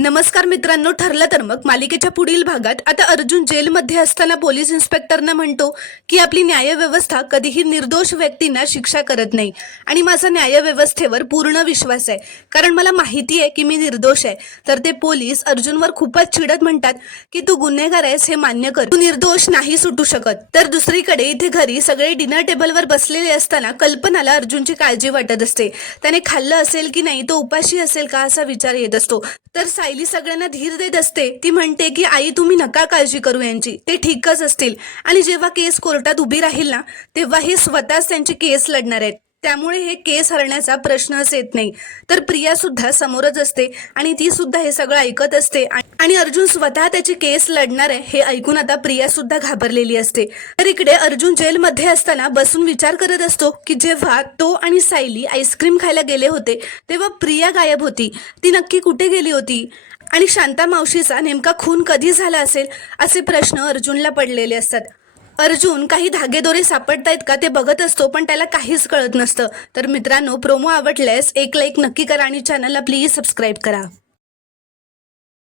नमस्कार मित्रांनो, ठरलं तर मग मालिकेच्या पुढील भागात आता अर्जुन जेलमध्ये असताना पोलीस इन्स्पेक्टरना म्हणतो की आपली न्यायव्यवस्था कधीही निर्दोष व्यक्तींना शिक्षा करत नाही आणि माझा न्यायव्यवस्थेवर पूर्ण विश्वास आहे, कारण मला माहिती आहे की मी निर्दोष आहे. तर ते पोलीस अर्जुनवर खूपच चिडत म्हणतात की तू गुन्हेगार आहेस हे मान्य कर, तू निर्दोष नाही सुटू शकत. तर दुसरीकडे इथे घरी सगळे डिनर टेबलवर बसलेले असताना कल्पनाला अर्जुनची काळजी वाटत असते. त्याने खाल्लं असेल की नाही, तो उपाशी असेल का असा विचार येत असतो. तर सायली सगळ्यांना धीर देत असते. ती म्हणते की आई, तुम्ही नका काळजी करू यांची, ते ठीकच असतील आणि जेव्हा केस कोर्टात उभी राहील ना, तेव्हा हे स्वतःच त्यांची केस लढणार आहेत, त्यामुळे हे केस हरण्याचा प्रश्नच येत नाही. तर प्रिया सुद्धा समोरच असते आणि ती सुद्धा हे सगळं ऐकत असते आणि अर्जुन स्वतः त्याची केस लढणार आहे हे ऐकून आता प्रिया सुद्धा घाबरलेली असते. तर इकडे अर्जुन जेलमध्ये असताना बसून विचार करत असतो की जेव्हा तो आणि सायली आईस्क्रीम खायला गेले होते तेव्हा प्रिया गायब होती. ती नक्की कुठे गेली होती आणि शांता मावशीचा नेमका खून कधी झाला असेल असे प्रश्न अर्जुनला पडलेले असतात. अर्जुन काही धागेदोरे सापडतायत का ते बघत असतो, पण त्याला काहीच कळत नसतं. तर मित्रांनो, प्रोमो आवडल्यास एक लाईक नक्की करा आणि चॅनलला प्लीज सबस्क्राईब करा.